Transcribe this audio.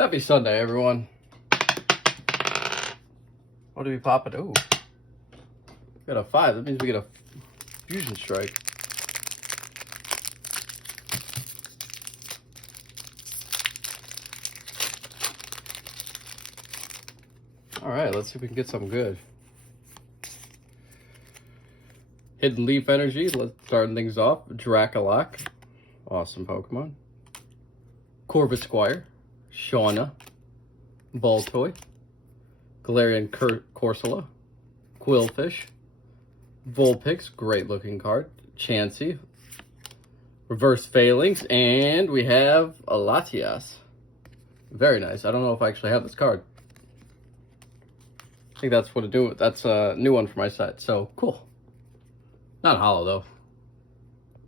Happy Sunday, everyone. What do we pop it? Oh, we got a 5. That means we get a fusion strike. All right, let's see if we can get something good. Hidden Leaf Energy, let's start things off. Dracolock, awesome Pokemon. Corvisquire, Shauna, Voltoy, Galarian Corsola, Quillfish, Vulpix, great looking card, Chansey, Reverse Phalanx, and we have a Latias. Very nice. I don't know if I actually have this card. I think that's what it do. That's a new one for my set. So cool. Not hollow though.